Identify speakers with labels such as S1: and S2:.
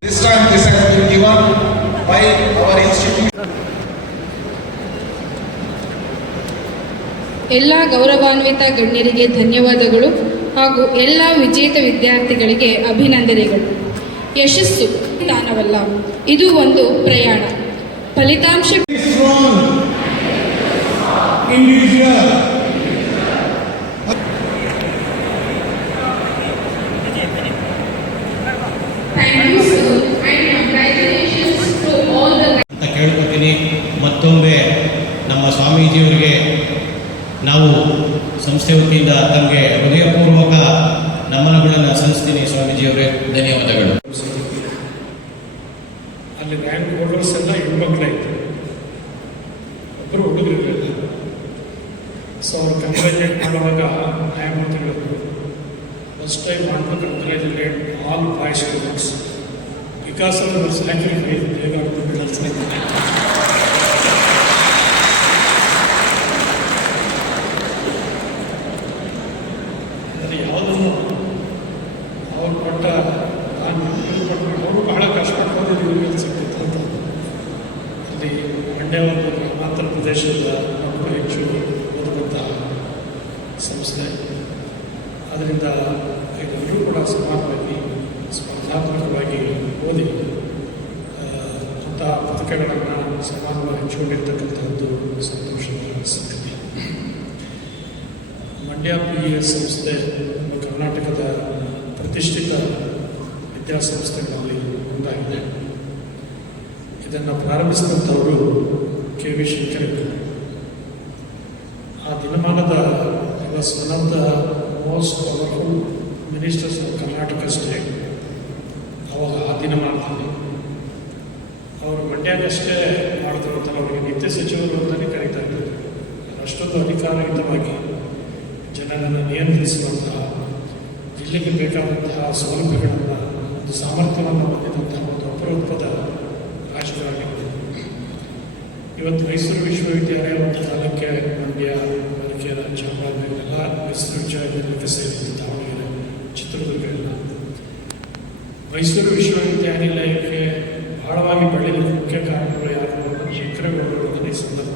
S1: This time this has been given by our institute.
S2: ಎಲ್ಲ ಗೌರವಾನ್ವಿತ ಗಣ್ಯರಿಗೆ ಧನ್ಯವಾದಗಳು ಹಾಗೂ ಎಲ್ಲ ವಿಜೇತ ವಿದ್ಯಾರ್ಥಿಗಳಿಗೆ ಅಭಿನಂದನೆಗಳು. ಯಶಸ್ಸು ದಾನವಲ್ಲ ಇದು ಒಂದು ಪ್ರಯಾಣ. ಫಲಿತಾಂಶ
S3: ನಾವು ಸಂಸ್ಥೆ ವತಿಯಿಂದ ತಮಗೆ ಹೃದಯಪೂರ್ವಕ ನಮನಗಳನ್ನು ಸಲ್ಲಿಸ್ತೀನಿ ಸ್ವಾಮೀಜಿಯವರೇ. ಧನ್ಯವಾದಗಳು.
S4: ಅಲ್ಲಿ ರ್ಯಾಂಕ್ ಹೋಲ್ಡರ್ಸ್ ಎಲ್ಲ ಹೆಣ್ಮಕ್ಳೇ ಇದ್ರು ಒಬ್ಬರು ಹುಡುಗರಿರಲಿಲ್ಲ. ಸೊ ಅವ್ರು ಕಂಗ್ರ್ಯಾಚುಲೇಟ್ ಮಾಡುವಾಗ ನ್ಯಾಯಮೂರ್ತಿಗಳು first time to all boys because of our ಅವರು ಬಹಳ ಕಷ್ಟಪಟ್ಟು ಸಿಕ್ಕಿತ್ತು ಅಂತ. ಅಲ್ಲಿ ಮಂಡ್ಯ ಒಂದು ಗ್ರಾಮಾಂತರ ಪ್ರದೇಶದ ಮಕ್ಕಳು ಹೆಚ್ಚು ಓದುವಂಥ ಸಂಸ್ಥೆ. ಅದರಿಂದ ಎಲ್ಲರೂ ಕೂಡ ಸಮಾನವಾಗಿ, ಸ್ಪರ್ಧಾತ್ಮಕವಾಗಿ ಓದಿ ಅಂತಹ ಅಂಥ ಪದಕಗಳನ್ನು ಸಮಾನವಾಗಿ ಹಂಚಿಕೊಂಡಿರ್ತಕ್ಕಂಥದ್ದು ಸಂತೋಷದ ಸಂಗತಿ. ಮಂಡ್ಯ ಪಿ ಎಸ್ ಸಂಸ್ಥೆ ನಮ್ಮ ಕರ್ನಾಟಕದ ಪ್ರತಿಷ್ಠಿತ ವಿದ್ಯಾಸಂಸ್ಥೆಗಳಲ್ಲಿ ಒಂದಾಗಿದೆ ಇದನ್ನು ಪ್ರಾರಂಭಿಸಿದಂಥವರು ಕೆ. ವಿ. ಶಂಕರ್ ಆ ದಿನಮಾನದ was one of the most powerful ministers of Karnataka state ಅವಾಗ ಆ ದಿನಮಾನದಲ್ಲಿ. ಅವರು ಮಂಡ್ಯದಷ್ಟೇ ಮಾಡಿದ್ರು ಅವರಿಗೆ ನಿತ್ಯ ಸಚಿವರು ಅಂತಲೇ ಕರೀತಾ ಇದ್ದಾರೆ. ಅಷ್ಟೊಂದು ಅಧಿಕಾರಯುತವಾಗಿ ಜನರನ್ನು ನಿಯಂತ್ರಿಸುವಂತಹ, ಜಿಲ್ಲೆಗೆ ಬೇಕಾದಂತಹ ಸೌಲಭ್ಯಗಳನ್ನು ಒಂದು ಸಾಮರ್ಥ್ಯವನ್ನು ಹೊಂದಿದಂತಹ ಒಂದು ಅಪರೂಪದ ರಾಜ್ಯವಾಗಿದೆ ಇವತ್ತು ಮೈಸೂರು ವಿಶ್ವವಿದ್ಯಾಲಯ ಮತ್ತು ಕಾಲಕ್ಕೆ ಮಂಡ್ಯ ಅರಕೆರೆ ಚಾಮರಾಜನಗರ ಮೈಸೂರು ವಿಶ್ವವಿದ್ಯಾಲಯಕ್ಕೆ ಸೇರಿದಂತಹ ದಾವಣಗೆರೆ ಚಿತ್ರದುರ್ಗ ಎಲ್ಲ ಮೈಸೂರು ವಿಶ್ವವಿದ್ಯಾನಿಲಯಕ್ಕೆ ಆಳವಾಗಿ ಬೆಳೆದ ಮುಖ್ಯ ಕಾರಣಗಳು ಯಾರು? ಈ ಸಂದರ್ಭದಲ್ಲಿ